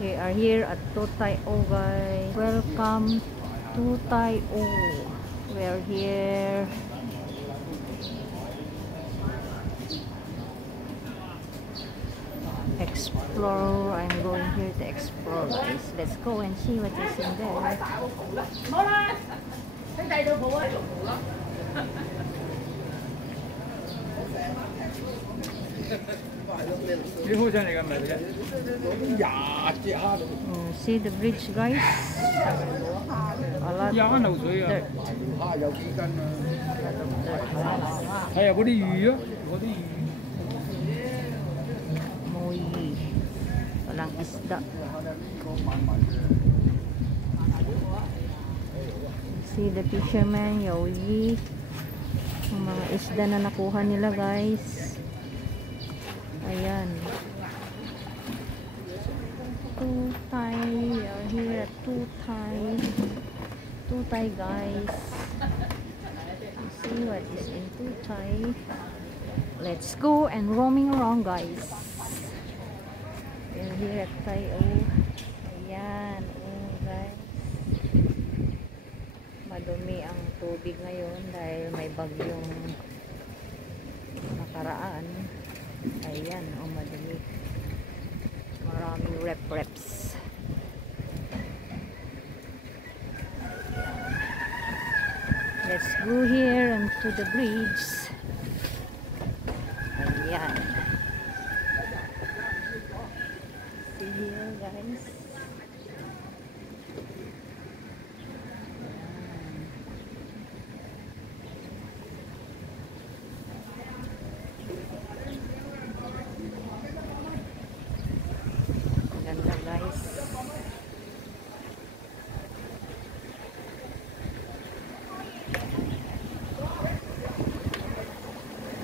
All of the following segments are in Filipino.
We are here at To Tai O, guys. Welcome to Tai O. We are here. Explore. I'm going here to explore, guys. Let's go and see what is in there. See the bridge, guys. A lot of dirt. Muyi. Walang isda. See the fisherman, Yoyi. Ang mga isda na nakuha nila, guys. Ayan. To Tai. We are here at To Tai. To Tai, guys. See what is in To Tai. Let's go and roaming around, guys. We are here at Tai O. Ayan. Oh, guys. Madumi ang tubig ngayon dahil may bagyong nakaraan. Ayan, oh, madumi. Maraming reps. Let's go here and to the bridge. Ayan. See here, guys. Ganda, guys.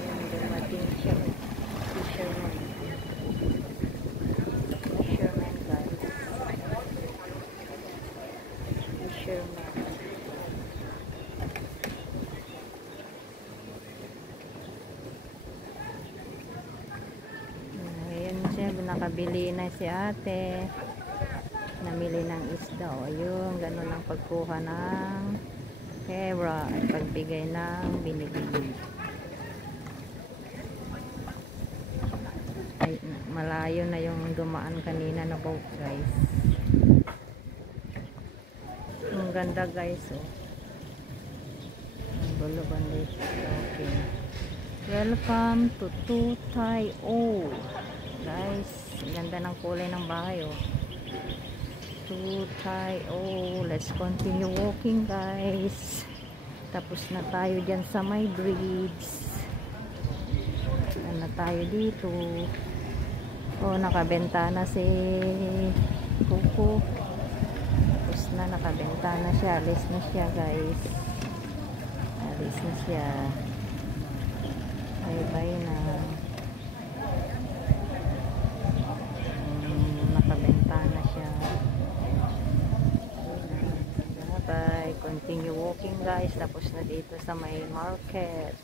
Ayan, dumating siya. Fisherman, guys. Fisherman. Ayan siya, nakabili na si ate. Namili ng isda. O, yun, ganun ang pagkuha ng pera at pagbigay ng binibili. Ay, malayo na yung dumaan kanina na boat, guys. Ang ganda, guys. Oh. Ang gulo bandit. Okay. Welcome to To Tai O. Guys, ganda ng kulay ng bahay, oh. To Tai O. Let's continue walking, guys. Tapos na tayo dyan sa may bridge. Na tayo dito. Oh, nakabenta na si Kuko. Tapos na, nakabenta na siya. Alis na siya, guys. Alis na siya. Bye-bye na. Nakabenta na siya. Bye. Continue walking, guys. Tapos na dito sa may market.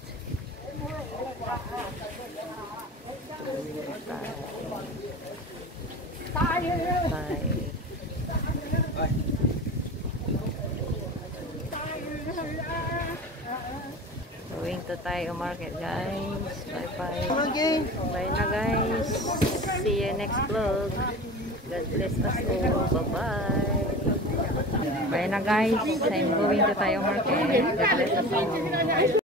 Bye. Going to Tai O market, guys. Bye-bye. Bye na, guys. See you next vlog. God bless us all. Bye-bye. Bye na, guys. I'm going to Tai O market. God bless us all.